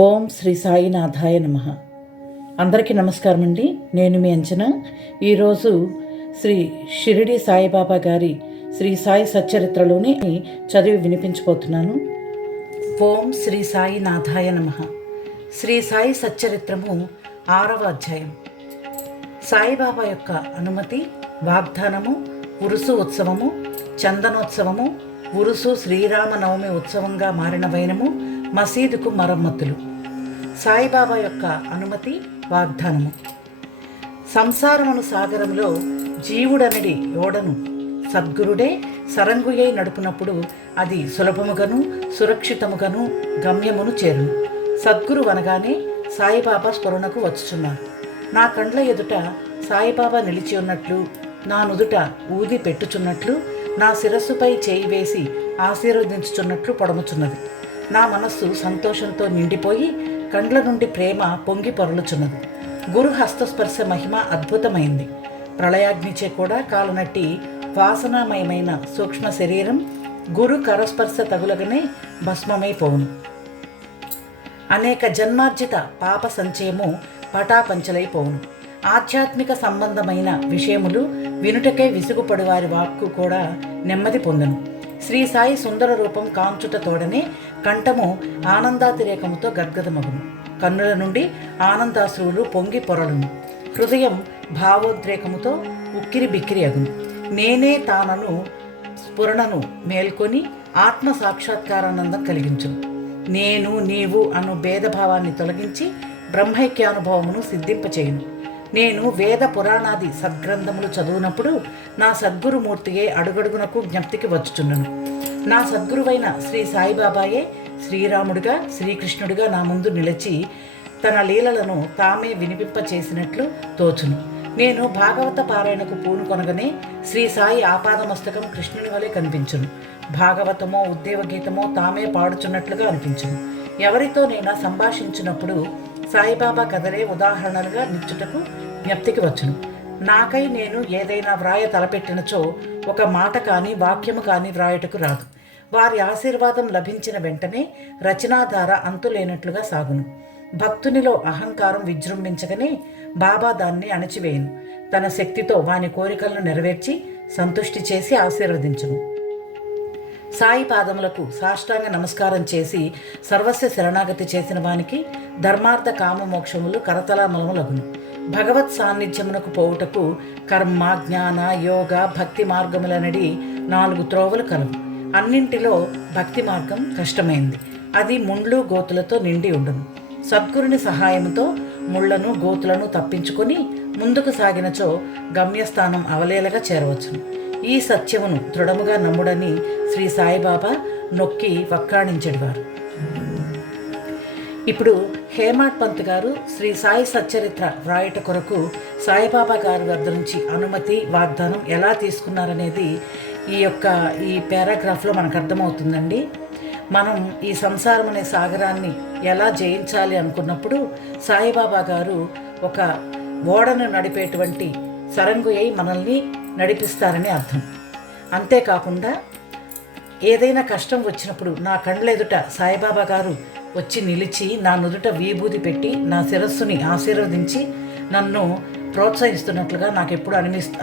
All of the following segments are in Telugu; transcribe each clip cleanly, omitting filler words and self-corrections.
ఓం శ్రీ సాయినాథాయ నమః. అందరికీ నమస్కారం అండి. నేను మీ అంచనా. ఈరోజు శ్రీ షిరిడి సాయిబాబా గారి శ్రీ సాయి సచ్చరిత్రలోని చదివి వినిపించబోతున్నాను. ఓం శ్రీ సాయినాథాయ నమః. శ్రీ సాయి సచ్చరిత్రము 6వ అధ్యాయం. సాయిబాబా యొక్క అనుమతి, వాగ్దానము, ఉరుసు ఉత్సవము, చందనోత్సవము, ఉరుసు శ్రీరామనవమి ఉత్సవంగా మారిన వైనము, మసీదుకు మరమ్మతులు. సాయిబాబా యొక్క అనుమతి, వాగ్దానము. సంసారమును సాగరంలో జీవుడనడి ఓడను సద్గురుడే సరంగుయై నడుపునప్పుడు అది సులభముగాను సురక్షితముగాను గమ్యమును చేరును. సద్గురు అనగానే సాయిబాబా స్ఫురణకు వచ్చుచున్నారు. నా కండ్ల ఎదుట సాయిబాబా నిలిచి ఉన్నట్లు, నా నుదుట ఊది పెట్టుచున్నట్లు, నా శిరస్సుపై చేయి వేసి ఆశీర్వదించుచున్నట్లు పొడముచున్నది. నా మనస్సు సంతోషంతో నిండిపోయి కండ్ల నుండి ప్రేమ పొంగి పొరలుచున్నది. గురు హస్తస్పర్శ మహిమ అద్భుతమైంది. ప్రళయాగ్నిచే కూడా కాలనట్టి వాసనామయమైన సూక్ష్మ శరీరం గురు కరస్పర్శ తగులగనే భస్మమైపోవును. అనేక జన్మార్జిత పాప సంచయము పటాపంచలైపోవును. ఆధ్యాత్మిక సంబంధమైన విషయములు వినుటకై విసుగుపడి వారి వాక్కు కూడా నెమ్మది పొందను. శ్రీ సాయి సుందర రూపం కాంచుట తోడనే కంఠము ఆనందాతిరేకముతో గద్గదమగును. కన్నుల నుండి ఆనందాశ్రువులు పొంగి పొరలును. హృదయం భావోద్రేకముతో ఉక్కిరి బిక్కిరి అగును. నేనే తానను స్ఫురణను మేల్కొని ఆత్మ సాక్షాత్కారానందం కలిగించును. నేను నీవు అను భేదభావాన్ని తొలగించి బ్రహ్మైక్యానుభవమును సిద్ధింపచేయును. నేను వేద పురాణాది సద్గ్రంథములు చదువునప్పుడు నా సద్గురుమూర్తియే అడుగడుగునకు జ్ఞప్తికి వచ్చుచున్నను. నా సద్గురువైన శ్రీ సాయిబాబాయే శ్రీరాముడిగా శ్రీకృష్ణుడిగా నా ముందు నిలిచి తన లీలలను తామే వినిపింపచేసినట్లు తోచును. నేను భాగవత పారాయణకు పూనుకొనగానే శ్రీ సాయి ఆపాదమస్తకం కృష్ణుని వలె కనిపించును. భాగవతమో ఉద్దేవగీతమో తామే పాడుచున్నట్లుగా అనిపించును. ఎవరితో నేను సంభాషించినప్పుడు సాయిబాబా కథలే ఉదాహరణలుగా నిచ్చుటకు జ్ఞప్తికి వచ్చును. నాకై నేను ఏదైనా వ్రాయ తలపెట్టినచో ఒక మాట కానీ వాక్యము కానీ వ్రాయటకు రాదు. వారి ఆశీర్వాదం లభించిన వెంటనే రచనాధార అంతులేనట్లుగా సాగును. భక్తునిలో అహంకారం విజృంభించగానే బాబా దాన్ని అణచివేయును. తన శక్తితో వాని కోరికలను నెరవేర్చి సంతుష్టి చేసి ఆశీర్వదించును. సాయి పాదములకు సాష్టాంగ నమస్కారం చేసి సర్వస్వ శరణాగతి చేసిన వానికి ధర్మార్థ కామమోక్షములు కరతలామలములగును. భగవత్ సాన్నిధ్యమునకు పోవుటకు కర్మ, జ్ఞాన, యోగ, భక్తి మార్గములనడి 4 త్రోవలు కలవు. అన్నింటిలో భక్తి మార్గం కష్టమైంది. అది ముండ్లు గోతులతో నిండి ఉండును. సద్గురుని సహాయముతో ముళ్లను గోతులను తప్పించుకొని ముందుకు సాగినచో గమ్యస్థానం అవలేలగా చేరవచ్చును. ఈ సత్యమును దృఢముగా నమ్ముడని శ్రీ సాయిబాబా నొక్కి వక్కాణించేవారు. ఇప్పుడు హేమాడ్ పంత్ గారు శ్రీ సాయి సచ్చరిత్ర వ్రాయట కొరకు సాయిబాబా గారి వద్ద నుంచి అనుమతి, వాగ్దానం ఎలా తీసుకున్నారనేది ఈ పారాగ్రాఫ్లో మనకు అర్థమవుతుందండి. మనం ఈ సంసారం అనే సాగరాన్ని ఎలా జయించాలి అనుకున్నప్పుడు సాయిబాబా గారు ఒక ఓడను నడిపేటువంటి సరంగుయై మనల్ని నడిపిస్తారని అర్థం. అంతేకాకుండా ఏదైనా కష్టం వచ్చినప్పుడు నా కళ్ళెదుట సాయిబాబా గారు వచ్చి నిలిచి నా నుదుట విభూది పెట్టి నా శిరస్సుని ఆశీర్వదించి నన్ను ప్రోత్సహిస్తున్నట్లుగా నాకు ఎప్పుడు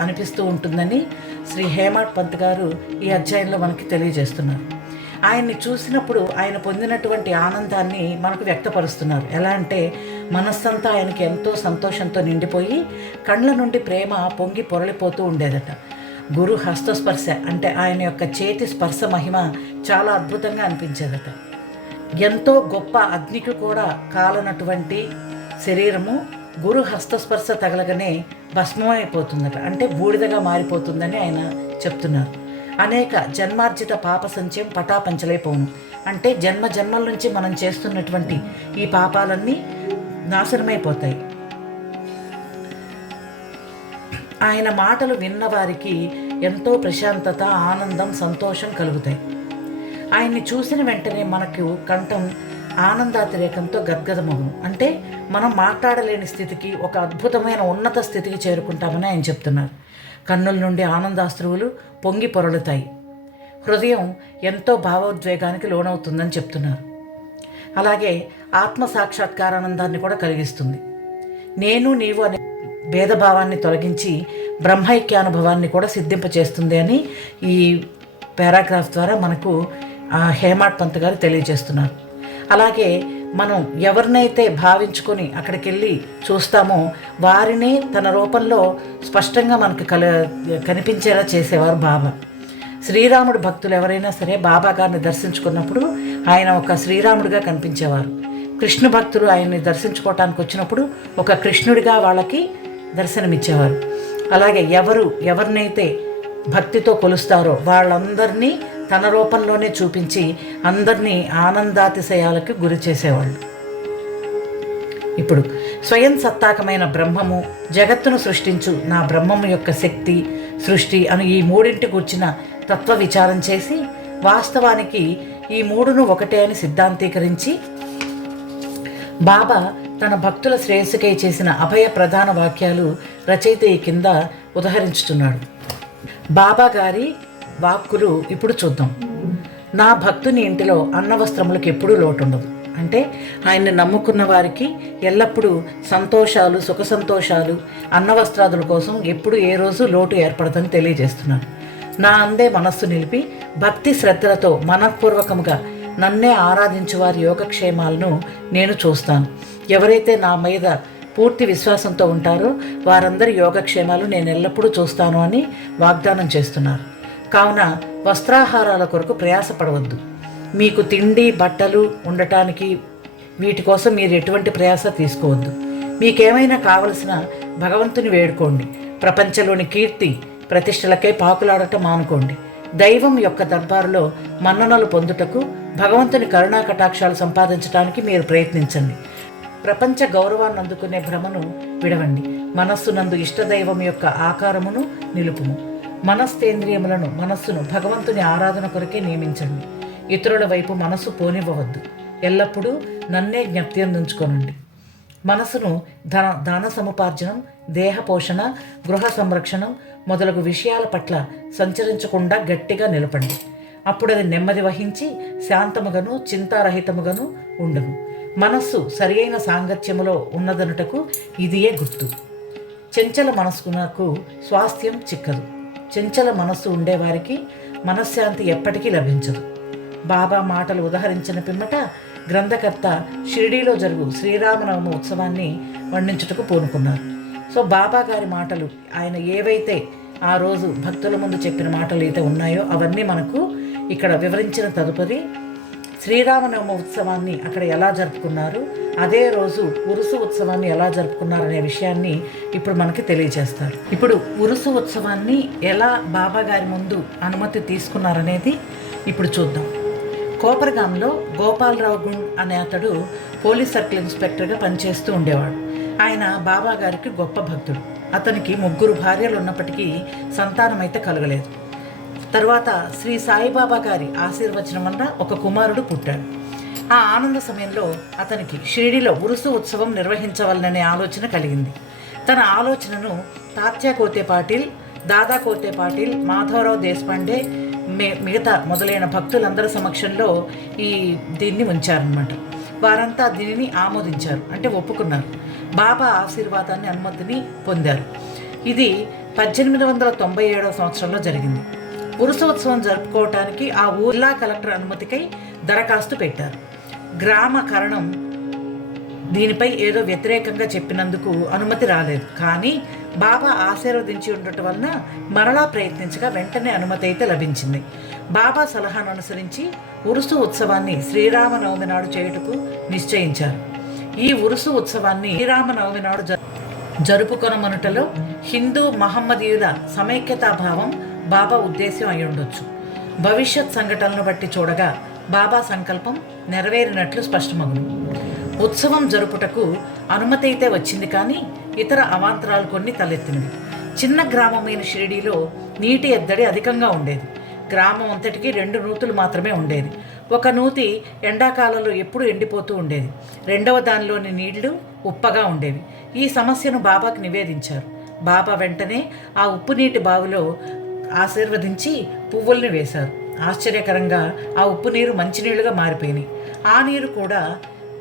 అనిపిస్తూ ఉంటుందని శ్రీ హేమాడ్ పంత్ గారు ఈ అధ్యాయంలో మనకి తెలియజేస్తున్నారు. ఆయన్ని చూసినప్పుడు ఆయన పొందినటువంటి ఆనందాన్ని మనకు వ్యక్తపరుస్తున్నారు. ఎలా అంటే మనస్సంతా ఆయనకి ఎంతో సంతోషంతో నిండిపోయి కళ్ళ నుండి ప్రేమ పొంగి పొరలిపోతూ ఉండేదట. గురు హస్తస్పర్శ అంటే ఆయన యొక్క చేతి స్పర్శ మహిమ చాలా అద్భుతంగా అనిపించేదట. ఎంతో గొప్ప అగ్నికి కూడా కాలనటువంటి శరీరము గురు హస్తస్పర్శ తగలగానే భస్మమైపోతుందట, అంటే బూడిదగా మారిపోతుందని ఆయన చెప్తున్నారు. అనేక జన్మార్జిత పాప సంచయం పటాపంచలైపోను, అంటే జన్మ జన్మల నుంచి మనం చేస్తున్నటువంటి ఈ పాపాలన్నీ నాశనమైపోతాయి. ఆయన మాటలు విన్నవారికి ఎంతో ప్రశాంతత, ఆనందం, సంతోషం కలుగుతాయి. ఆయన్ని చూసిన వెంటనే మనకు కంఠం ఆనందాతిరేకంతో గద్గదమగును, అంటే మనం మాట్లాడలేని స్థితికి, ఒక అద్భుతమైన ఉన్నత స్థితికి చేరుకుంటామని ఆయన చెప్తున్నారు. కన్నుల నుండి ఆనందాశ్రువులు పొంగి పొరలుతాయి. హృదయం ఎంతో భావోద్వేగానికి లోనవుతుందని చెప్తున్నారు. అలాగే ఆత్మ సాక్షాత్కారానందాన్ని కూడా కలిగిస్తుంది. నేను నీవు అనే భేదభావాన్ని తొలగించి బ్రహ్మైక్యానుభవాన్ని కూడా సిద్ధింపచేస్తుంది అని ఈ పారాగ్రాఫ్ ద్వారా మనకు హేమాడ్ పంత్ గారు తెలియజేస్తున్నారు. అలాగే మనం ఎవరినైతే భావించుకొని అక్కడికి వెళ్ళి చూస్తామో వారిని తన రూపంలో స్పష్టంగా మనకు కనిపించేలా చేసేవారు బాబా. శ్రీరాముడు భక్తులు ఎవరైనా సరే బాబా గారిని దర్శించుకున్నప్పుడు ఆయన ఒక శ్రీరాముడిగా కనిపించేవారు. కృష్ణ భక్తులు ఆయన్ని దర్శించుకోవటానికి వచ్చినప్పుడు ఒక కృష్ణుడిగా వాళ్ళకి దర్శనమిచ్చేవారు. అలాగే ఎవరినైతే భక్తితో కొలుస్తారో వాళ్ళందరినీ తన రూపంలోనే చూపించి అందరినీ ఆనందాతిశయాలకు గురి చేసేవాళ్ళు. ఇప్పుడు స్వయం సత్తాకమైన బ్రహ్మము, జగత్తును సృష్టించు నా బ్రహ్మము యొక్క శక్తి, సృష్టి అని ఈ మూడింటి కూర్చిన తత్వ విచారం చేసి వాస్తవానికి ఈ మూడును ఒకటే అని సిద్ధాంతీకరించి బాబా తన భక్తుల శ్రేయస్సుకై చేసిన అభయ ప్రధాన వాక్యాలు రచయిత ఈ కింద ఉదహరించుతున్నాడు. బాబా గారి వాక్కులు ఇప్పుడు చూద్దాం. నా భక్తుని ఇంటిలో అన్న వస్త్రములకు ఎప్పుడూ లోటు ఉండదు. అంటే ఆయన్ని నమ్ముకున్న వారికి ఎల్లప్పుడూ సంతోషాలు, సుఖ సంతోషాలు, అన్న వస్త్రాదుల కోసం ఎప్పుడు ఏ రోజు లోటు ఏర్పడదని తెలియజేస్తున్నాను. నా అందే మనస్సు నిలిపి భక్తి శ్రద్ధలతో మనఃపూర్వకముగా నన్నే ఆరాధించు వారి యోగక్షేమాలను నేను చూస్తాను. ఎవరైతే నా మీద పూర్తి విశ్వాసంతో ఉంటారో వారందరి యోగక్షేమాలు నేను ఎల్లప్పుడూ చూస్తాను అని వాగ్దానం చేస్తున్నారు. కావున వస్త్రాహారాల కొరకు ప్రయాసపడవద్దు. మీకు తిండి బట్టలు ఉండటానికి వీటి కోసం మీరు ఎటువంటి ప్రయాస తీసుకోవద్దు. మీకేమైనా కావలసిన భగవంతుని వేడుకోండి. ప్రపంచంలోని కీర్తి ప్రతిష్టలకై పాకులాడటం మానుకోండి. దైవం యొక్క దర్బారులో మన్ననలు పొందుటకు, భగవంతుని కరుణా కటాక్షాలు సంపాదించడానికి మీరు ప్రయత్నించండి. ప్రపంచ గౌరవాన్ని అందుకునే భ్రమను విడవండి. మనస్సునందు ఇష్టదైవం యొక్క ఆకారమును నిలుపుము. మనస్సును భగవంతుని ఆరాధన కొరకే నియమించండి. ఇతరుల వైపు మనసు పోనివ్వవద్దు. ఎల్లప్పుడూ నన్నే జ్ఞప్తి అందించుకోనండి. మనసును దాన సముపార్జనం, దేహ పోషణ, గృహ సంరక్షణం మొదలగు విషయాల పట్ల సంచరించకుండా గట్టిగా నిలపండి. అప్పుడు అది నెమ్మది వహించి శాంతముగాను చింతారహితముగాను ఉండును. మనస్సు సరి అయిన సాంగత్యములో ఉన్నదనుటకు ఇదియే గుర్తు. చెంచల మనస్సునకు స్వాస్థ్యం చిక్కదు. చెంచల మనస్సు ఉండేవారికి మనశ్శాంతి ఎప్పటికీ లభించదు. బాబా మాటలు ఉదహరించిన పిమ్మట గ్రంథకర్త షిరిడీలో జరుగు శ్రీరామనవమి ఉత్సవాన్ని వర్ణించుటకు పూనుకున్నారు. సో బాబా గారి మాటలు, ఆయన ఏవైతే ఆ రోజు భక్తుల ముందు చెప్పిన మాటలు అయితే ఉన్నాయో అవన్నీ మనకు ఇక్కడ వివరించిన తదుపరి శ్రీరామనవమి ఉత్సవాన్ని అక్కడ ఎలా జరుపుకున్నారు, అదే రోజు ఉరుసు ఉత్సవాన్ని ఎలా జరుపుకున్నారు అనే విషయాన్ని ఇప్పుడు మనకి తెలియజేస్తారు. ఇప్పుడు ఉరుసు ఉత్సవాన్ని ఎలా బాబా గారి ముందు అనుమతి తీసుకున్నారనేది ఇప్పుడు చూద్దాం. కోపరగాంలో గోపాలరావు గుండ్ అనే అతడు పోలీస్ సర్కిల్ ఇన్స్పెక్టర్గా పనిచేస్తూ ఉండేవాడు. ఆయన బాబా గారికి గొప్ప భక్తుడు. అతనికి 3 భార్యలు ఉన్నప్పటికీ సంతానం అయితే కలగలేదు. తర్వాత శ్రీ సాయిబాబా గారి ఆశీర్వచనం వల్ల ఒక కుమారుడు పుట్టాడు. ఆ ఆనంద సమయంలో అతనికి షిరిడీలో ఉరుసు ఉత్సవం నిర్వహించవాలనే ఆలోచన కలిగింది. తన ఆలోచనను తాత్యా కోతే పాటిల్, దాదా కోతే పాటిల్, మాధవరావు దేశపాండే మిగతా మొదలైన భక్తులందరి సమక్షంలో దీన్ని ఉంచారనమాట. వారంతా దీనిని ఆమోదించారు, అంటే ఒప్పుకున్నారు. బాబా ఆశీర్వాదాన్ని, అనుమతిని పొందారు. ఇది 1897 సంవత్సరంలో జరిగింది. ఉరుసోత్సవం జరుపుకోవటానికి ఆ జిల్లా కలెక్టర్ అనుమతికై దరఖాస్తు పెట్టారు. గ్రామ కరణం దీనిపై ఏదో వ్యతిరేకంగా చెప్పినందుకు అనుమతి రాలేదు. కానీ బాబా ఆశీర్వదించి ఉండటం వలన మరలా ప్రయత్నించగా వెంటనే అనుమతి అయితే లభించింది. బాబా సలహాను అనుసరించి ఉరుసు ఉత్సవాన్ని శ్రీరామనవమి నాడు చేయుటకు నిశ్చయించారు. ఈ ఉరుసు ఉత్సవాన్ని శ్రీరామనవమి నాడు జరుపుకొనమనుటలో హిందూ మహమ్మదీయుల సమైక్యతాభావం బాబా ఉద్దేశ్యం అయి ఉండొచ్చు. భవిష్యత్ సంఘటనలను బట్టి చూడగా బాబా సంకల్పం నెరవేరినట్లు స్పష్టమగును. ఉత్సవం జరుపుటకు అనుమతి అయితే వచ్చింది, కానీ ఇతర అవాంతరాలు కొన్ని తలెత్తినవి. చిన్న గ్రామమైన షిరిడీలో నీటి ఎద్దడి అధికంగా ఉండేది. గ్రామం అంతటికి 2 నూతులు మాత్రమే ఉండేది. ఒక నూతి ఎండాకాలంలో ఎప్పుడూ ఎండిపోతూ ఉండేది. రెండవ దానిలోని నీళ్లు ఉప్పగా ఉండేవి. ఈ సమస్యను బాబాకు నివేదించారు. బాబా వెంటనే ఆ ఉప్పు నీటి బావిలో ఆశీర్వదించి పువ్వుల్ని వేశారు. ఆశ్చర్యకరంగా ఆ ఉప్పు నీరు మంచినీళ్లుగా మారిపోయినాయి. ఆ నీరు కూడా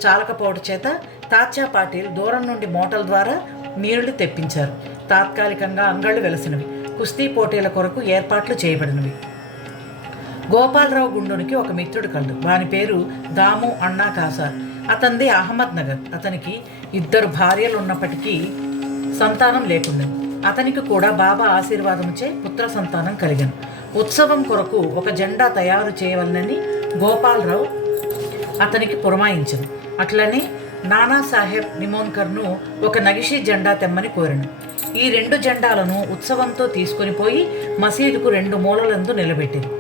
చాలకపోవడం చేత తాత్యా పాటిల్ దూరం నుండి మోటార్ల ద్వారా నీళ్లు తెప్పించారు. తాత్కాలికంగా అంగళ్ళు వెలసినవి. కుస్తీ పోటీల కొరకు ఏర్పాట్లు చేయబడినవి. గోపాలరావు గుండునికి ఒక మిత్రుడు కలడు. వాని పేరు దాము అన్నా కాసార్. అతనిది అహ్మద్ నగర్. అతనికి 2 భార్యలు ఉన్నప్పటికీ సంతానం లేకుండా అతనికి కూడా బాబా ఆశీర్వాదముచే పుత్ర సంతానం కలిగాను. ఉత్సవం కొరకు ఒక జెండా తయారు చేయవలనని గోపాలరావు అతనికి పురమాయించను. అట్లనే నానాసాహెబ్ నిమోన్కర్ను ఒక నగిషీ జెండా తెమ్మని కోరాను. ఈ 2 జెండాలను ఉత్సవంతో తీసుకొని పోయి మసీదుకు 2 మూలలందు నిలబెట్టింది.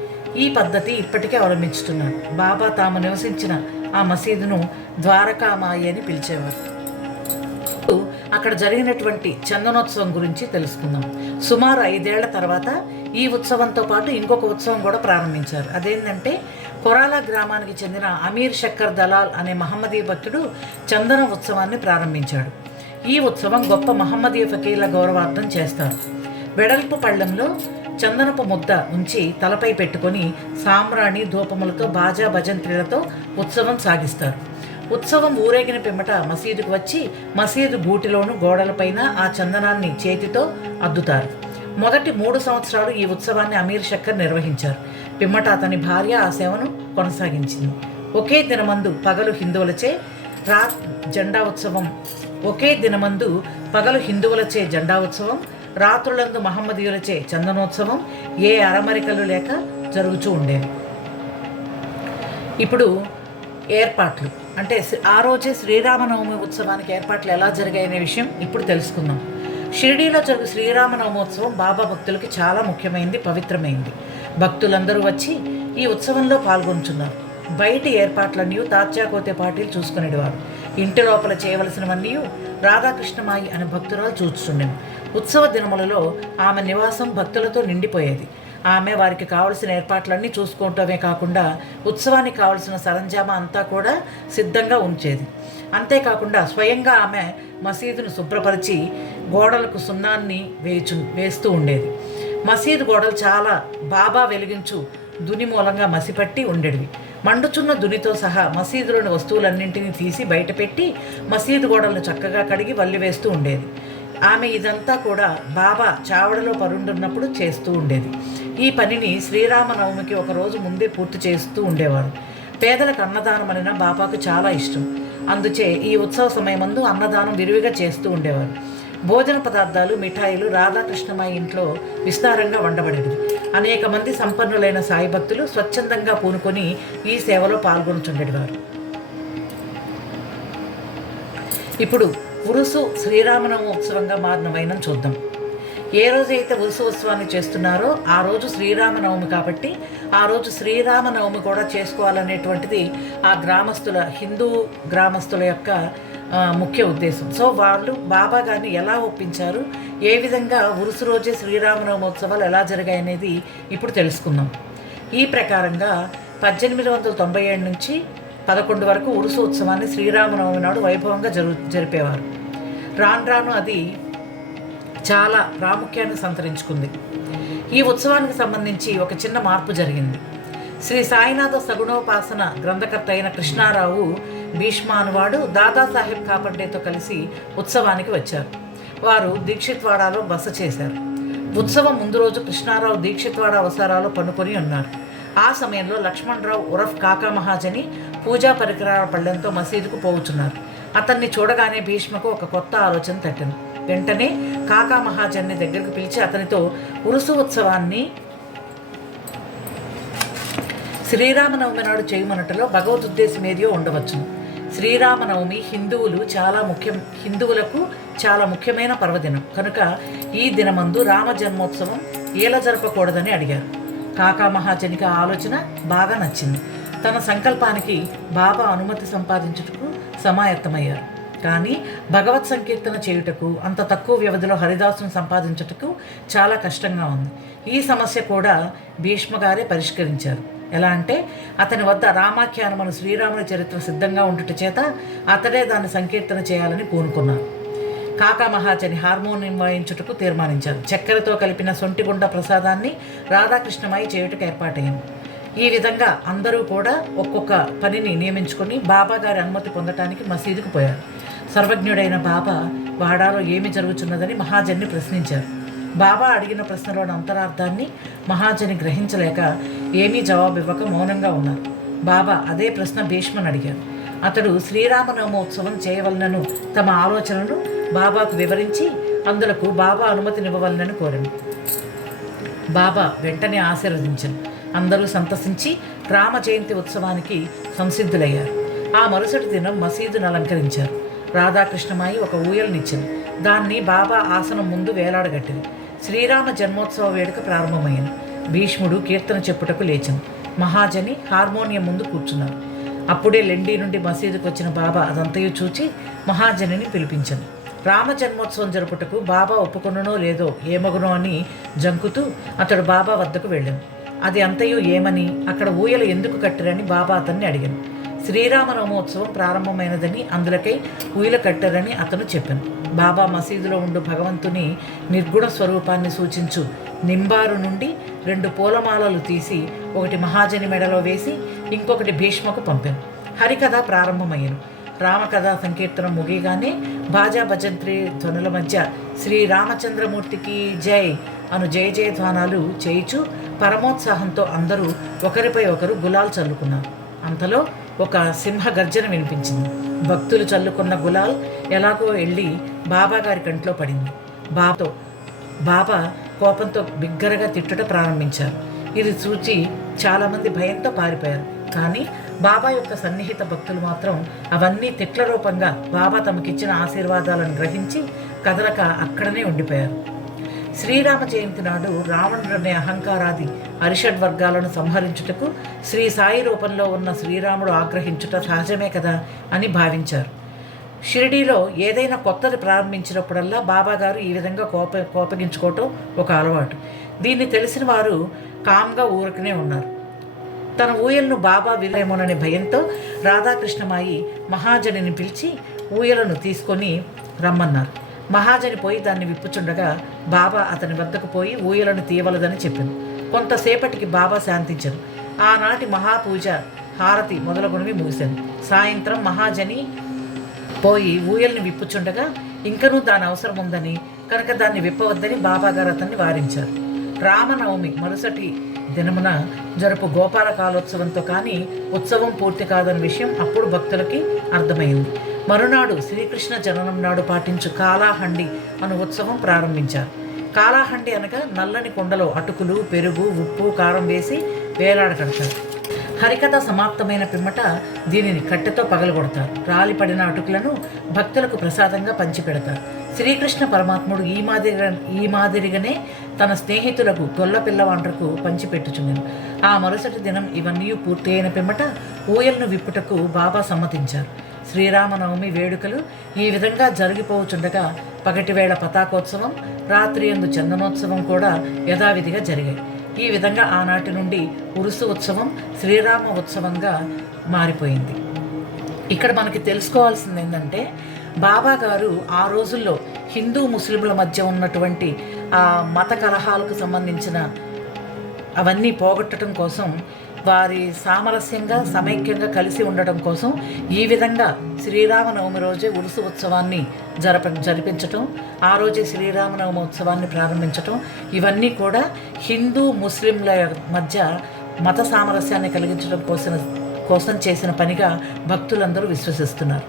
ఈ పద్ధతి ఇప్పటికే అవలంబించుతున్నారు. బాబా తాము నివసించిన ఆ మసీదును ద్వారకామాయి అని పిలిచేవారు. అక్కడ జరిగినటువంటి చందనోత్సవం గురించి తెలుసుకుందాం. సుమారు 5 ఏళ్ల తర్వాత ఈ ఉత్సవంతో పాటు ఇంకొక ఉత్సవం కూడా ప్రారంభించారు. అదేంటంటే కొరాలా గ్రామానికి చెందిన అమీర్ షక్కర్ దలాల్ అనే మహమ్మదీ భక్తుడు చందన ఉత్సవాన్ని ప్రారంభించాడు. ఈ ఉత్సవం గొప్ప మహమ్మదీ ఫకీర్ల గౌరవార్థం చేస్తారు. వెడల్పు పళ్ళెంలో చందనపు ముద్ద ఉంచి తలపై పెట్టుకొని సామ్రాణి ధూపములతో బాజా భజంత్రీలతో ఉత్సవం సాగిస్తారు. ఉత్సవం ఊరేగిన పిమ్మట మసీదుకు వచ్చి మసీదు గూటిలోను గోడలపైన ఆ చందనాన్ని చేతితో అద్దుతారు. మొదటి 3 సంవత్సరాలు ఈ ఉత్సవాన్ని అమీర్ షక్కర్ నిర్వహించారు. పిమ్మట అతని భార్య ఆ సేవను కొనసాగించింది. ఒకే దినమందు పగలు హిందువులచే జెండా ఉత్సవం, రాత్రులందు మహమ్మదీయులచే చందనోత్సవం ఏ అరమరికలు లేక జరుగుతూ ఉండేవి. ఇప్పుడు ఏర్పాట్లు అంటే ఆ రోజే శ్రీరామనవమి ఉత్సవానికి ఏర్పాట్లు ఎలా జరిగాయనే విషయం ఇప్పుడు తెలుసుకుందాం. షిరిడీలో జరుగు శ్రీరామనవమోత్సవం బాబా భక్తులకి చాలా ముఖ్యమైనది, పవిత్రమైంది. భక్తులందరూ వచ్చి ఈ ఉత్సవంలో పాల్గొంటున్నారు. బయటి ఏర్పాట్లన్నీ తాత్యాకోతే పాటిల్ చూసుకునేవారు. ఇంటి లోపల చేయవలసినవన్నీ రాధాకృష్ణమాయి అనే భక్తురాలు చూస్తుండేది. ఉత్సవ దినములలో ఆమె నివాసం భక్తులతో నిండిపోయేది. ఆమె వారికి కావలసిన ఏర్పాట్లన్నీ చూసుకోవటమే కాకుండా ఉత్సవానికి కావలసిన సరంజామా అంతా కూడా సిద్ధంగా ఉంచేది. అంతేకాకుండా స్వయంగా ఆమె మసీదును శుభ్రపరిచి గోడలకు సున్నాన్ని వేస్తూ ఉండేది. మసీదు గోడలు చాలా బాబా వెలిగించు దుని మూలంగా మసిపట్టి ఉండేవి. మండుచున్న దునితో సహా మసీదులోని వస్తువులన్నింటినీ తీసి బయటపెట్టి మసీదు గోడలను చక్కగా కడిగి వల్లివేస్తూ ఉండేది. ఆమె ఇదంతా కూడా బాబా చావడలో పరుండున్నప్పుడు చేస్తూ ఉండేది. ఈ పనిని శ్రీరామనవమికి ఒక రోజు ముందే పూర్తి చేస్తూ ఉండేవారు. పేదలకు అన్నదానం అనినా బాబాకు చాలా ఇష్టం. అందుచే ఈ ఉత్సవ సమయమందు అన్నదానం విరివిగా చేస్తూ ఉండేవారు. భోజన పదార్థాలు, మిఠాయిలు రాధాకృష్ణమాయి ఇంట్లో విస్తారంగా వండబడేవి. అనేక మంది సంపన్నులైన సాయి భక్తులు స్వచ్ఛందంగా పూనుకొని ఈ సేవలో పాల్గొనుచుండేవారు. ఇప్పుడు ఉరుసు శ్రీరామనవమి ఉత్సవంగా మారిన వైనం చూద్దాం. ఏ రోజైతే ఉరుసు ఉత్సవాన్ని చేస్తున్నారో ఆ రోజు శ్రీరామనవమి కాబట్టి ఆ రోజు శ్రీరామనవమి కూడా చేసుకోవాలనేటువంటిది ఆ హిందూ గ్రామస్తుల యొక్క ముఖ్య ఉద్దేశం. సో వాళ్ళు బాబా గారిని ఎలా ఒప్పించారు, ఏ విధంగా ఉరుసు రోజే శ్రీరామనవమి ఉత్సవాలు ఎలా జరిగాయనేది ఇప్పుడు తెలుసుకుందాం. ఈ ప్రకారంగా 1897 నుంచి 11 వరకు ఉరుసు ఉత్సవాన్ని శ్రీరామనవమి నాడు వైభవంగా జరిపేవారు. రాను అది చాలా ప్రాముఖ్యాన్ని సంతరించుకుంది. ఈ ఉత్సవానికి సంబంధించి ఒక చిన్న మార్పు జరిగింది. శ్రీ సాయినాథ సగుణోపాసన గ్రంథకర్త అయిన కృష్ణారావు భీష్మ అనువాడు దాదాసాహెబ్ కాపర్డేతో కలిసి ఉత్సవానికి వచ్చారు. వారు దీక్షిత్వాడాలో బస చేశారు. ఉత్సవం ముందు రోజు కృష్ణారావు దీక్షిత్వాడ వసారాలో పనుకొని ఉన్నారు. ఆ సమయంలో లక్ష్మణరావు ఉరఫ్ కాకా మహాజని పూజా పరికరాల పళ్ళెంతో మసీదుకు పోవుచున్నారు. అతన్ని చూడగానే భీష్మకు ఒక కొత్త ఆలోచన తట్టింది. వెంటనే కాకా మహాజన్ని దగ్గరకు పిలిచి అతనితో ఉరుసు ఉత్సవాన్ని శ్రీరామనవమి నాడు చేయమన్నట్టులో భగవదుద్దేశం ఏదియో ఉండవచ్చును. శ్రీరామనవమి హిందువులకు చాలా ముఖ్యమైన పర్వదినం కనుక ఈ దినమందు రామ జన్మోత్సవం ఎలా జరపకూడదని అడిగారు. కాకా మహాజనికి ఆ ఆలోచన బాగా నచ్చింది. తన సంకల్పానికి బాబా అనుమతి సంపాదించుటకు సమాయత్తమయ్యారు. కానీ భగవత్ సంకీర్తన చేయుటకు అంత తక్కువ వ్యవధిలో హరిదాసును సంపాదించుటకు చాలా కష్టంగా ఉంది. ఈ సమస్య కూడా భీష్మగారే పరిష్కరించారు. ఎలా అంటే అతని వద్ద రామాఖ్యానమును శ్రీరాముని చరిత్ర సిద్ధంగా ఉండుట చేత అతడే దాన్ని సంకీర్తన చేయాలని పూనుకున్నారు. కాకా మహాజని హార్మోనియం వాయించుటకు తీర్మానించారు. చక్కెరతో కలిపిన సొంటిగుండ ప్రసాదాన్ని రాధాకృష్ణమాయి చేయుటకు ఏర్పాటైంది. ఈ విధంగా అందరూ కూడా ఒక్కొక్క పనిని నియమించుకొని బాబా గారి అనుమతి పొందటానికి మసీదుకు పోయారు. సర్వజ్ఞుడైన బాబా వాడాలో ఏమి జరుగుతున్నదని మహాజన్ని ప్రశ్నించారు. బాబా అడిగిన ప్రశ్నలోని అంతరార్థాన్ని మహాజని గ్రహించలేక ఏమీ జవాబు ఇవ్వక మౌనంగా ఉన్నారు. బాబా అదే ప్రశ్న భీష్మను అడిగారు. అతడు శ్రీరామనవమోత్సవం చేయవలనను తమ ఆలోచనను బాబాకు వివరించి అందులకు బాబా అనుమతినివ్వవలనని కోరాను. బాబా వెంటనే ఆశీర్వదించారు. అందరూ సంతసించి రామ జయంతి ఉత్సవానికి సంసిద్ధులయ్యారు. ఆ మరుసటి దినం మసీదును అలంకరించారు. రాధాకృష్ణమాయి ఒక ఊయలనిచ్చింది. దాన్ని బాబా ఆసనం ముందు వేలాడగట్టింది. శ్రీరామ జన్మోత్సవ వేడుక ప్రారంభమైంది. భీష్ముడు కీర్తన చెప్పుటకు లేచాను. మహాజని హార్మోనియం ముందు కూర్చున్నారు. అప్పుడే లెండి నుండి మసీదుకు వచ్చిన బాబా అదంతయు చూచి మహాజనిని పిలిపించాను. రామ జన్మోత్సవం జరుపుటకు బాబా ఒప్పుకొననో లేదో ఏమగునో అని జంకుతూ అతడు బాబా వద్దకు వెళ్ళాను. అది అంతయు ఏమని, అక్కడ ఊయలు ఎందుకు కట్టారని బాబా అతన్ని అడిగాను. శ్రీరామనవమోత్సవం ప్రారంభమైనదని అందులకై ఊయల కట్టారని అతను చెప్పాను. బాబా మసీదులో ఉండు భగవంతుని నిర్గుణ స్వరూపాన్ని సూచించు నింబారు నుండి 2 పూలమాలలు తీసి ఒకటి మహాజని మెడలో వేసి ఇంకొకటి భీష్మకు పంపాను. హరికథ ప్రారంభమయ్యాను. రామకథా సంకీర్తనం ముగియగానే బాజా భజంత్రి ధ్వనుల మధ్య శ్రీరామచంద్రమూర్తికి జై అను జయ జయధ్వానాలు చేయిచు పరమోత్సాహంతో అందరూ ఒకరిపై ఒకరు గులాల్ చల్లుకున్నారు. అంతలో ఒక సింహ గర్జన వినిపించింది. భక్తులు చల్లుకున్న గులాల్ ఎలాగో వెళ్ళి బాబా గారి కంట్లో పడింది. బాబా కోపంతో బిగ్గరగా తిట్టుట ప్రారంభించారు. ఇది చూచి చాలామంది భయంతో పారిపోయారు. కానీ బాబా యొక్క సన్నిహిత భక్తులు మాత్రం అవన్నీ తిట్ల రూపంగా బాబా తమకిచ్చిన ఆశీర్వాదాలను గ్రహించి కదలక అక్కడనే ఉండిపోయారు. శ్రీరామ జయంతి నాడు రావణుడనే అహంకారాది అరిషడ్ వర్గాలను సంహరించుటకు శ్రీ సాయి రూపంలో ఉన్న శ్రీరాముడు ఆగ్రహించుట సహజమే కదా అని భావించారు. షిరిడీలో ఏదైనా కొత్తది ప్రారంభించినప్పుడల్లా బాబాగారు ఈ విధంగా కోపగించుకోవటం ఒక అలవాటు. దీన్ని తెలిసిన వారు కామ్గా ఊరకనే ఉన్నారు. తన ఊయలను బాబా విలేమోననే భయంతో రాధాకృష్ణమాయి మహాజనిని పిలిచి ఊయలను తీసుకొని రమ్మన్నారు. మహాజని పోయి దాన్ని విప్పుచుండగా బాబా అతని వద్దకు పోయి ఊయలను తీయవలదని చెప్పింది. కొంతసేపటికి బాబా శాంతించను. ఆనాటి మహాపూజ హారతి మొదలగునవి ముగిశాను. సాయంత్రం మహాజని పోయి ఊయల్ని విప్పుచుండగా ఇంకనూ దాని అవసరం ఉందని కనుక దాన్ని విప్పవద్దని బాబాగారు అతన్ని వారించారు. రామనవమి మరుసటి దినమున జరుపు గోపాల కాలోత్సవంతో కానీ ఉత్సవం పూర్తి కాదన్న విషయం అప్పుడు భక్తులకి అర్థమైంది. మరునాడు శ్రీకృష్ణ జననం నాడు పాటించు కాలాహండి అను ఉత్సవం ప్రారంభించారు. కాలాహండి అనగా నల్లని కుండలో అటుకులు, పెరుగు, ఉప్పు, కారం వేసి వేలాడగడతారు. హరికథ సమాప్తమైన పిమ్మట దీనిని కట్టెతో పగలగొడతారు. రాలిపడిన అటుకులను భక్తులకు ప్రసాదంగా పంచిపెడతారు. శ్రీకృష్ణ పరమాత్ముడు ఈ మాదిరిగానే తన స్నేహితులకు గొల్ల పిల్లవాండ్రకు పంచిపెట్టుచుండెను. ఆ మరుసటి దినం ఇవన్నీ పూర్తి అయిన పిమ్మట ఊయలను విప్పుటకు బాబా సమ్మతించారు. శ్రీరామనవమి వేడుకలు ఈ విధంగా జరిగిపోవచుండగా పగటివేళ పతాకోత్సవం, రాత్రి యందు చందనోత్సవం కూడా యథావిధిగా జరిగాయి. ఈ విధంగా ఆనాటి నుండి ఉరుసు ఉత్సవం శ్రీరామ ఉత్సవంగా మారిపోయింది. ఇక్కడ మనకి తెలుసుకోవాల్సింది ఏంటంటే బాబా గారు ఆ రోజుల్లో హిందూ ముస్లింల మధ్య ఉన్నటువంటి ఆ మత కలహాలకు సంబంధించిన అవన్నీ పోగొట్టడం కోసం, వారి సామరస్యంగా సమైక్యంగా కలిసి ఉండటం కోసం ఈ విధంగా శ్రీరామనవమి రోజే ఉరుసు ఉత్సవాన్ని జరిపించటం, ఆ రోజే శ్రీరామనవమి ఉత్సవాన్ని ప్రారంభించటం, ఇవన్నీ కూడా హిందూ ముస్లింల మధ్య మత సామరస్యాన్ని కలిగించడం కోసం చేసిన పనిగా భక్తులందరూ విశ్వసిస్తున్నారు.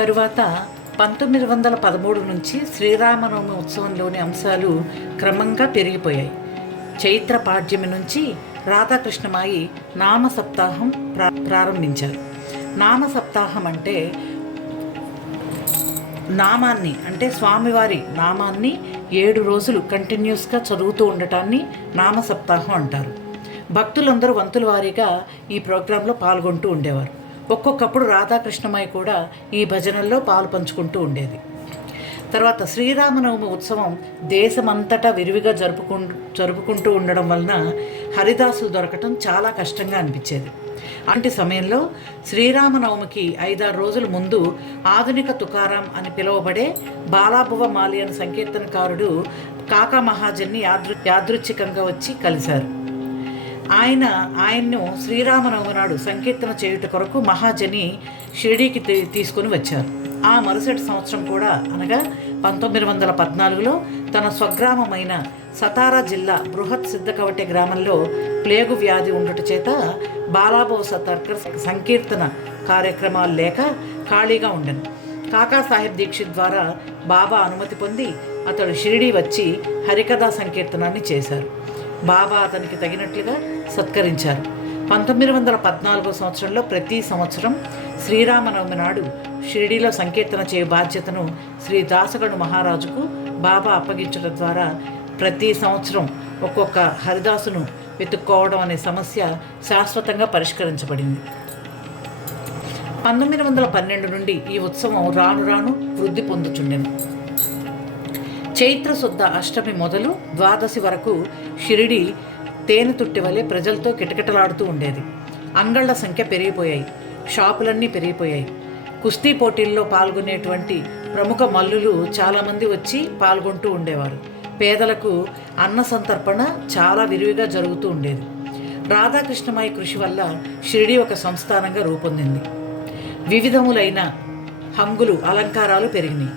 తరువాత 1913 నుంచి శ్రీరామనవమి ఉత్సవంలోని అంశాలు క్రమంగా పెరిగిపోయాయి. చైత్ర పాడ్యమి నుంచి రాధాకృష్ణమాయి నామ సప్తాహం ప్రారంభించారు. నామ సప్తాహం అంటే నామాన్ని, అంటే స్వామివారి నామాన్ని 7 రోజులు కంటిన్యూస్గా చదువుతూ ఉండటాన్ని నామ సప్తాహం అంటారు. భక్తులందరూ వంతుల వారీగా ఈ ప్రోగ్రాంలో పాల్గొంటూ ఉండేవారు. ఒక్కొక్కప్పుడు రాధాకృష్ణమాయి కూడా ఈ భజనల్లో పాలు పంచుకుంటూ ఉండేది. తర్వాత శ్రీరామనవమి ఉత్సవం దేశమంతటా విరివిగా జరుపుకుంటూ ఉండడం వలన హరిదాసులు దొరకటం చాలా కష్టంగా అనిపించేది. అలాంటి సమయంలో శ్రీరామనవమికి 5-6 రోజుల ముందు ఆధునిక తుకారాం అని పిలువబడే బాలాభువ మాలియన్ సంకీర్తనకారుడు కాకా మహాజన్ని యాదృచ్ఛికంగా వచ్చి కలిశారు. ఆయన్ను శ్రీరామనవమి నాడు సంకీర్తన చేయుట కొరకు మహాజని షిరిడీకి తీసుకుని వచ్చారు. ఆ మరుసటి సంవత్సరం కూడా అనగా 1914లో తన స్వగ్రామమైన సతారా జిల్లా బృహత్ సిద్ధకవటె గ్రామంలో ప్లేగు వ్యాధి ఉండట చేత బాలాబోస తర్కర్ సంకీర్తన కార్యక్రమాలు లేక ఖాళీగా ఉండెను. కాకాసాహెబ్ దీక్షిత్ ద్వారా బాబా అనుమతి పొంది అతడు షిరిడీ వచ్చి హరికథా సంకీర్తనాన్ని చేశారు. బాబా అతనికి తగినట్లుగా సత్కరించారు. 1914 సంవత్సరంలో ప్రతి సంవత్సరం శ్రీరామనవమి నాడు షిరిడీలో సంకీర్తన చేయు బాధ్యతను శ్రీ దాసగణు మహారాజుకు బాబా అప్పగించడం ద్వారా ప్రతి సంవత్సరం ఒక్కొక్క హరిదాసును వెతుక్కోవడం అనే సమస్య శాశ్వతంగా పరిష్కరించబడింది. 1912 నుండి ఈ ఉత్సవం రాను రాను వృద్ధి పొందుచుండెను. చైత్ర శుద్ధ అష్టమి మొదలు ద్వాదశి వరకు షిరిడి తేనె తుట్టి వలె ప్రజలతో కిటకిటలాడుతూ ఉండేది. అంగళ్ళ సంఖ్య పెరిగిపోయాయి, షాపులన్నీ పెరిగిపోయాయి. కుస్తీ పోటీల్లో పాల్గొనేటువంటి ప్రముఖ మల్లులు చాలామంది వచ్చి పాల్గొంటూ ఉండేవారు. పేదలకు అన్న సంతర్పణ చాలా విరివిగా జరుగుతూ ఉండేది. రాధాకృష్ణమాయి కృషి వల్ల షిరిడి ఒక సంస్థానంగా రూపొందింది. వివిధములైన హంగులు అలంకారాలు పెరిగినాయి.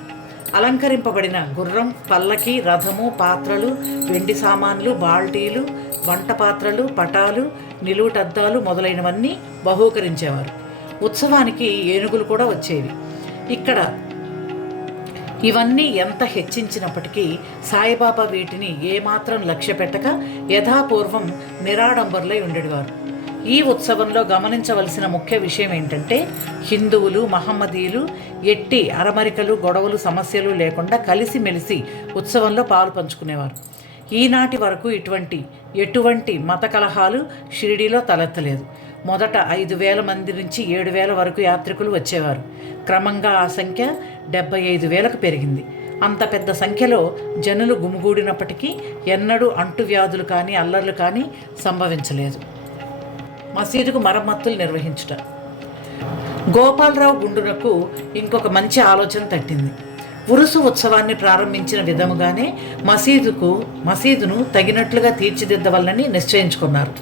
అలంకరింపబడిన గుర్రం, పల్లకి, రథము, పాత్రలు, వెండి సామాన్లు, బాల్టీలు, వంట పాత్రలు, పటాలు, నిలువుటద్దాలు మొదలైనవన్నీ బహూకరించేవారు. ఉత్సవానికి ఏనుగులు కూడా వచ్చేవి. ఇక్కడ ఇవన్నీ ఎంత హెచ్చించినప్పటికీ సాయిబాబా వీటిని ఏమాత్రం లక్ష్య పెట్టక యథాపూర్వం నిరాడంబరులై ఉండేవారు. ఈ ఉత్సవంలో గమనించవలసిన ముఖ్య విషయం ఏంటంటే హిందువులు, మహమ్మదీయులు ఎట్టి అరమరికలు, గొడవలు, సమస్యలు లేకుండా కలిసిమెలిసి ఉత్సవంలో పాలు పంచుకునేవారు. ఈనాటి వరకు ఎటువంటి మత కలహాలు షిరిడీలో తలెత్తలేదు. మొదట 5,000 మంది నుంచి 7,000 వరకు యాత్రికులు వచ్చేవారు. క్రమంగా ఆ సంఖ్య 75,000కు పెరిగింది. అంత పెద్ద సంఖ్యలో జనులు గుమిగూడినప్పటికీ ఎన్నడూ అంటువ్యాధులు కానీ అల్లర్లు కానీ సంభవించలేదు. మసీదుకు మరమ్మతులు నిర్వహించుట. గోపాలరావు గుండునకు ఇంకొక మంచి ఆలోచన తట్టింది. ఉరుసు ఉత్సవాన్ని ప్రారంభించిన విధముగానే మసీదును తగినట్లుగా తీర్చిదిద్దవలనని నిశ్చయించుకున్నారు.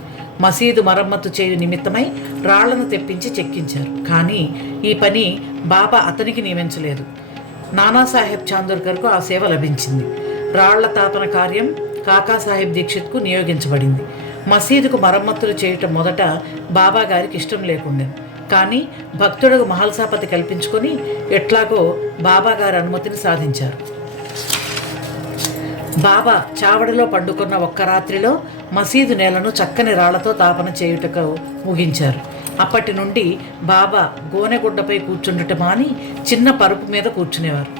మసీదు మరమ్మతు చేయు నిమిత్తమై రాళ్లను తెప్పించి చెక్కించారు. కానీ ఈ పని బాబా అతనికి నియమించలేదు. నానాసాహెబ్ చాందోర్కర్కు ఆ సేవ లభించింది. రాళ్ల తాపన కార్యం కాకాసాహెబ్ దీక్షిత్కు నియోగించబడింది. మసీదుకు మరమ్మతులు చేయటం మొదట బాబా గారికి ఇష్టం లేకుండే. కానీ భక్తుడుకు మహల్సాపతి కల్పించుకొని ఎట్లాగో బాబా గారి అనుమతిని సాధించారు. బాబా చావడిలో పండుకున్న ఒక్క రాత్రిలో మసీదు నేలను చక్కని రాళ్లతో తాపన చేయుటకు ముగించారు. అప్పటి నుండి బాబా గోనెగుడ్డపై కూర్చుండట మాని చిన్న పరుపు మీద కూర్చునేవారు.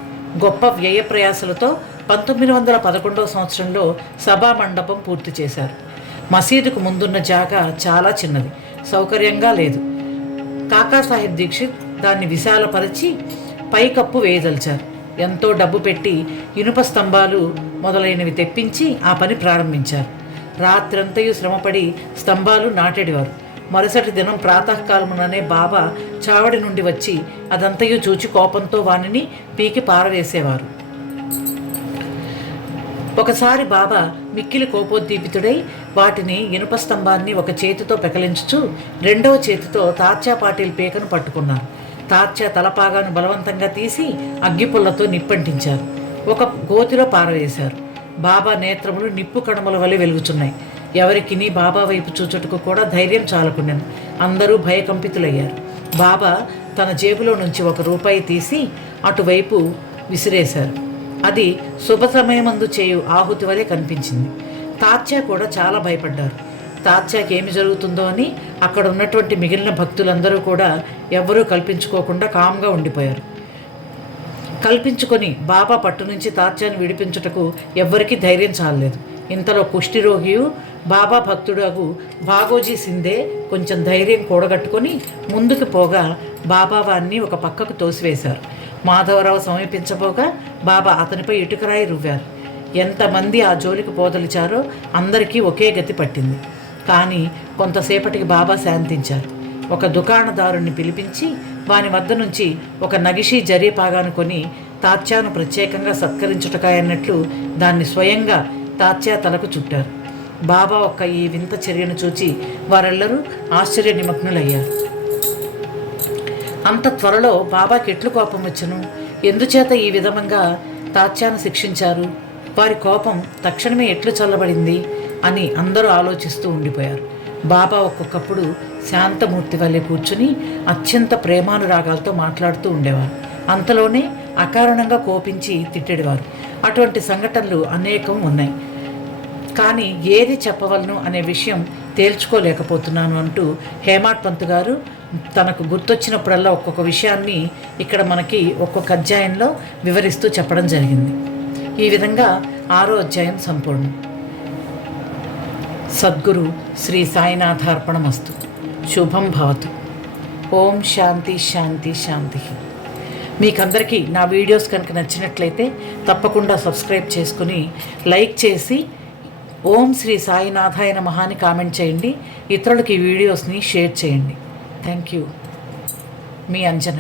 గొప్ప వ్యయ ప్రయాసలతో 1911 సంవత్సరంలో సభా మండపం పూర్తి చేశారు. మసీదుకు ముందున్న జాగా చాలా చిన్నది, సౌకర్యంగా లేదు. కాకాసాహెబ్ దీక్షిత్ దాన్ని విశాలపరిచి పైకప్పు వేయదలిచారు. ఎంతో డబ్బు పెట్టి ఇనుప స్తంభాలు మొదలైనవి తెప్పించి ఆ పని ప్రారంభించారు. రాత్రంతయు శ్రమపడి స్తంభాలు నాటేవారు. మరుసటి దినం ప్రాతకాలముననే బాబా చావడి నుండి వచ్చి అదంతయు చూచి కోపంతో వానిని పీకి పారవేసేవారు. ఒకసారి బాబా మిక్కిలి కోపోద్దీపితుడై వాటిని ఇనుప స్తంభాన్ని ఒక చేతితో పెకలించుచు రెండవ చేతితో తాత్యా పాటిల్ పీకను పట్టుకున్నారు. తాత్యా తలపాగాను బలవంతంగా తీసి అగ్గిపుల్లతో నిప్పంటించారు. ఒక గోతిలో పారవేశారు. బాబా నేత్రములు నిప్పు కణముల వలె వెలుగుచున్నాయి. ఎవరికిని బాబా వైపు చూచుటకు కూడా ధైర్యం చాలకుండాను. అందరూ భయకంపితులయ్యారు. బాబా తన జేబులో నుంచి ₹1 తీసి అటువైపు విసిరేశారు. అది శుభ సమయమందు చేయు ఆహుతి వలె కనిపించింది. తాత్యా కూడా చాలా భయపడ్డారు. తాత్యాకి ఏమి జరుగుతుందో అని అక్కడ ఉన్నటువంటి మిగిలిన భక్తులందరూ కూడా ఎవ్వరూ కల్పించుకోకుండా కామ్గా ఉండిపోయారు. కల్పించుకొని బాబా పట్టు నుంచి తాత్యాను విడిపించుటకు ఎవ్వరికీ ధైర్యం చాలలేదు. ఇంతలో కుష్ఠిరోగియు బాబా భక్తుడు భాగోజీ సిందే కొంచెం ధైర్యం కూడగట్టుకొని ముందుకు పోగా బాబా వారిని ఒక పక్కకు తోసివేశారు. మాధవరావు సమీపించబోగా బాబా అతనిపై ఇటుకరాయి రువ్వారు. ఎంతమంది ఆ జోలికి పోదలిచారో అందరికీ ఒకే గతి పట్టింది. కానీ కొంతసేపటికి బాబా శాంతించారు. ఒక దుకాణదారుణ్ణి పిలిపించి వాని వద్ద నుంచి ఒక నగిషీ జరీపాగాను కొని తాత్యాను ప్రత్యేకంగా సత్కరించుటకాయన్నట్లు దాన్ని స్వయంగా తాత్యా తలకు చుట్టారు. బాబా యొక్క ఈ వింత చర్యను చూచి వారెల్లరూ ఆశ్చర్య నిమగ్నులయ్యారు. అంత త్వరలో బాబాకి ఎట్లు కోపం వచ్చును? ఎందుచేత ఈ విధంగా తాత్యాను శిక్షించారు? వారి కోపం తక్షణమే ఎట్లు చల్లబడింది అని అందరూ ఆలోచిస్తూ ఉండిపోయారు. బాబా ఒక్కొక్కప్పుడు శాంతమూర్తి వల్లే కూర్చుని అత్యంత ప్రేమానురాగాలతో మాట్లాడుతూ ఉండేవారు. అంతలోనే అకారణంగా కోపించి తిట్టేవారు. అటువంటి సంఘటనలు అనేకం ఉన్నాయి. కానీ ఏది చెప్పవలను అనే విషయం తేల్చుకోలేకపోతున్నాను అంటూ హేమాడ్ పంత్ గారు తనకు గుర్తొచ్చినప్పుడల్లా ఒక్కొక్క విషయాన్ని ఇక్కడ మనకి ఒక్కొక్క అధ్యాయంలో వివరిస్తూ చెప్పడం జరిగింది. ఈ విధంగా 6వ అధ్యాయం సంపూర్ణం. సద్గురు శ్రీ సాయినాథార్పణమస్తు. శుభం భవతు. ఓం శాంతి శాంతి శాంతి. మీకందరికీ నా వీడియోస్ కనుక నచ్చినట్లయితే తప్పకుండా సబ్స్క్రైబ్ చేసుకుని లైక్ చేసి ఓం శ్రీ సాయినాథాయ నమః అని కామెంట్ చేయండి. ఇతరులకి ఈ వీడియోస్ని షేర్ చేయండి. Thank you. Me Anjana.